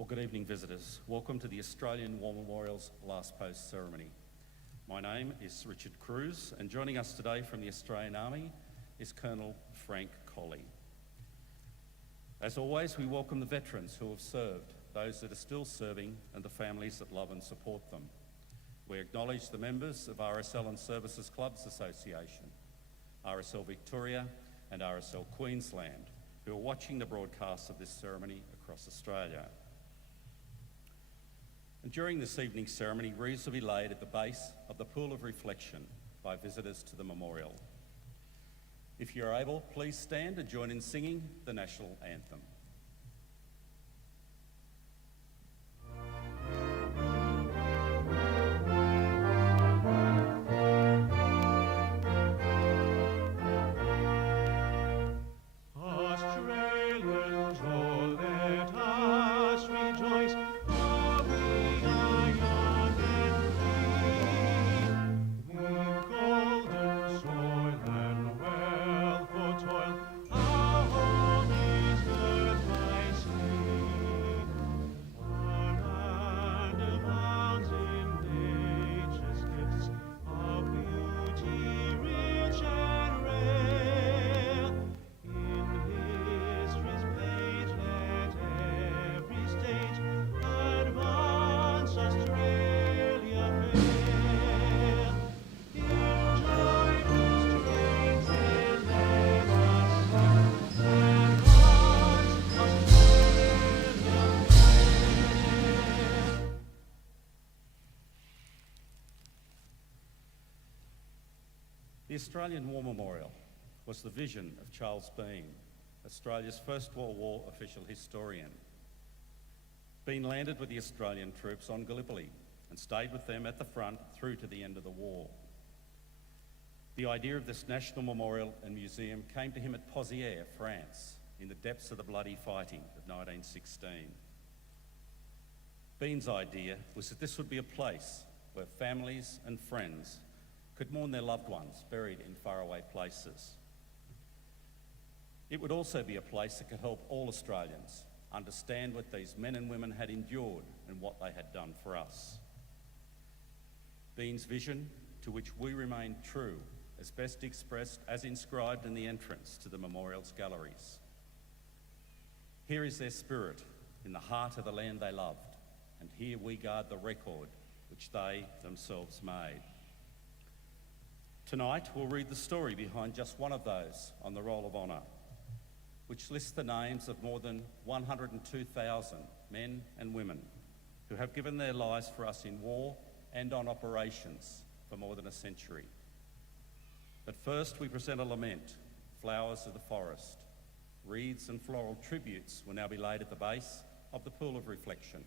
Well, good evening, visitors. Welcome to the Australian War Memorial's Last Post ceremony. My name is Richard Cruz, and joining us today from the Australian Army is Colonel Frank Colley. As always, we welcome the veterans who have served, those that are still serving, and the families that love and support them. We acknowledge the members of RSL and Services Clubs Association, RSL Victoria and RSL Queensland, who are watching the broadcast of this ceremony across Australia. And during this evening's ceremony, wreaths will be laid at the base of the Pool of Reflection by visitors to the memorial. If you're able, please stand and join in singing the national anthem. The Australian War Memorial was the vision of Charles Bean, Australia's First World War official historian. Bean landed with the Australian troops on Gallipoli and stayed with them at the front through to the end of the war. The idea of this national memorial and museum came to him at Pozières, France, in the depths of the bloody fighting of 1916. Bean's idea was that this would be a place where families and friends could mourn their loved ones buried in faraway places. It would also be a place that could help all Australians understand what these men and women had endured and what they had done for us. Bean's vision, to which we remain true, is best expressed as inscribed in the entrance to the memorial's galleries. Here is their spirit in the heart of the land they loved, and here we guard the record which they themselves made. Tonight, we'll read the story behind just one of those on the Roll of Honour, which lists the names of more than 102,000 men and women who have given their lives for us in war and on operations for more than a century. But first, we present a lament, Flowers of the Forest. Wreaths and floral tributes will now be laid at the base of the Pool of Reflection.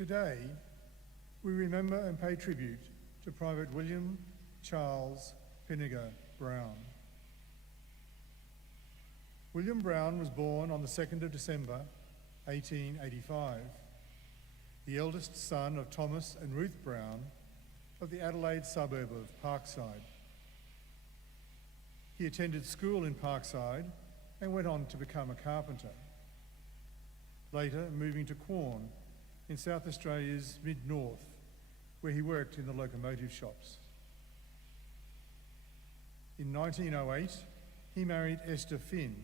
Today, we remember and pay tribute to Private William Charles Pinneger Brown. William Brown was born on the 2nd of December 1885, the eldest son of Thomas and Ruth Brown of the Adelaide suburb of Parkside. He attended school in Parkside and went on to become a carpenter, later moving to Quorn in South Australia's mid-north, where he worked in the locomotive shops. In 1908, he married Esther Finn,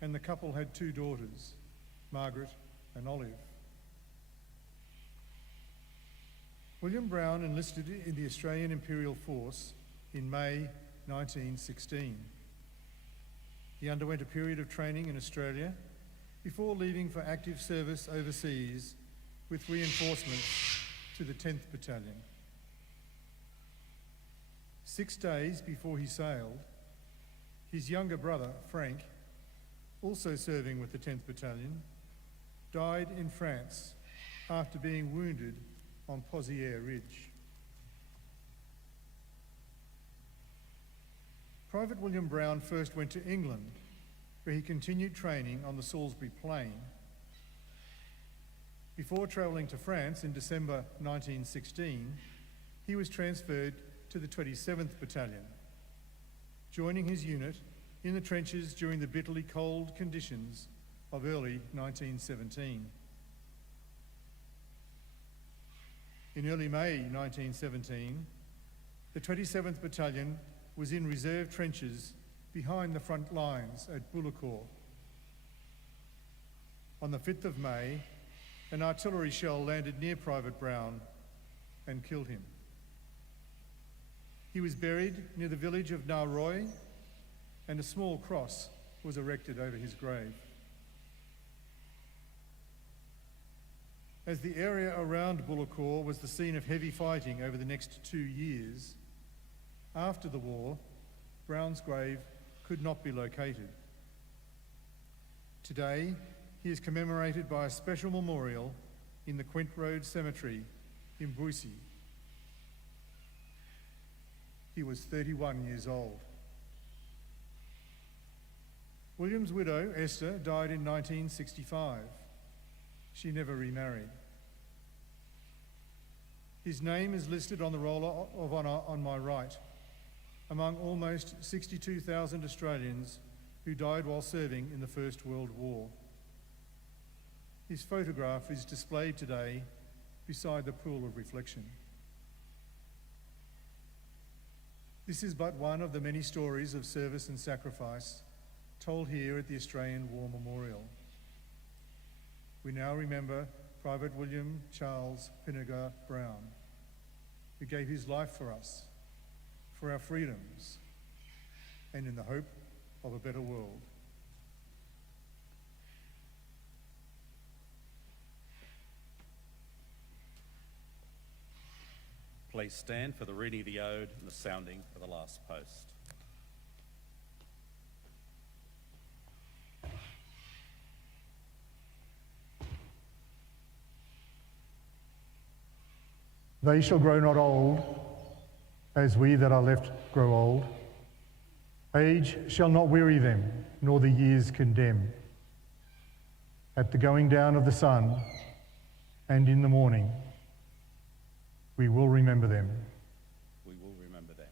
and the couple had 2 daughters, Margaret and Olive. William Brown enlisted in the Australian Imperial Force in May 1916. He underwent a period of training in Australia before leaving for active service overseas with reinforcements to the 10th Battalion. 6 days before he sailed, his younger brother, Frank, also serving with the 10th Battalion, died in France after being wounded on Pozières Ridge. Private William Brown first went to England, where he continued training on the Salisbury Plain. Before travelling to France in December 1916, he was transferred to the 27th Battalion, joining his unit in the trenches during the bitterly cold conditions of early 1917. In early May 1917, the 27th Battalion was in reserve trenches behind the front lines at Bullecourt. On the 5th of May, an artillery shell landed near Private Brown and killed him. He was buried near the village of Narroy, and a small cross was erected over his grave. As the area around Bullecourt was the scene of heavy fighting over the next 2 years, after the war, Brown's grave could not be located. Today, he is commemorated by a special memorial in the Quint Road Cemetery in Brucey. He was 31 years old. William's widow, Esther, died in 1965. She never remarried. His name is listed on the roll of honour on my right, among almost 62,000 Australians who died while serving in the First World War. His photograph is displayed today beside the pool of reflection. This is but one of the many stories of service and sacrifice told here at the Australian War Memorial. We now remember Private William Charles Pinneger Brown, who gave his life for us, for our freedoms, and in the hope of a better world. Please stand for the reading of the ode and the sounding of the last post. They shall grow not old, as we that are left grow old. Age shall not weary them, nor the years condemn. At the going down of the sun, and in the morning, we will remember them. We will remember them.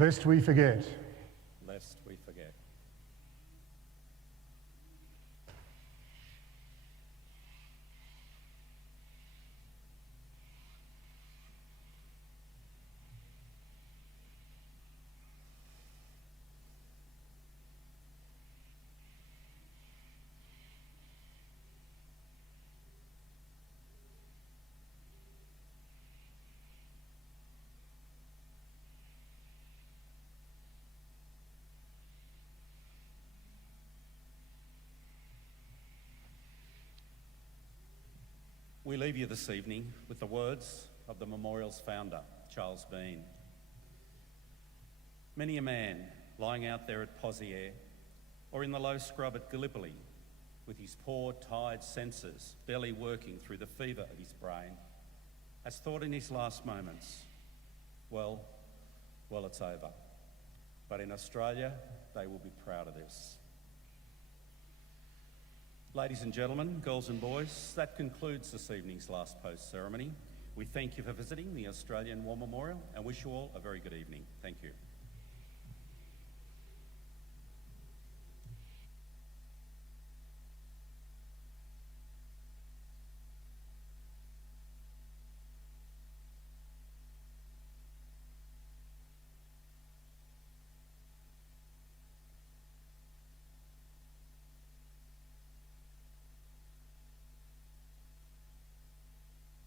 lest we forget. lest we forget. We leave you this evening with the words of the memorial's founder, Charles Bean. Many a man lying out there at Pozières or in the low scrub at Gallipoli with his poor, tired senses barely working through the fever of his brain has thought in his last moments, well, it's over. But in Australia, they will be proud of this. Ladies and gentlemen, girls and boys, that concludes this evening's last post ceremony. We thank you for visiting the Australian War Memorial and wish you all a very good evening. Thank you.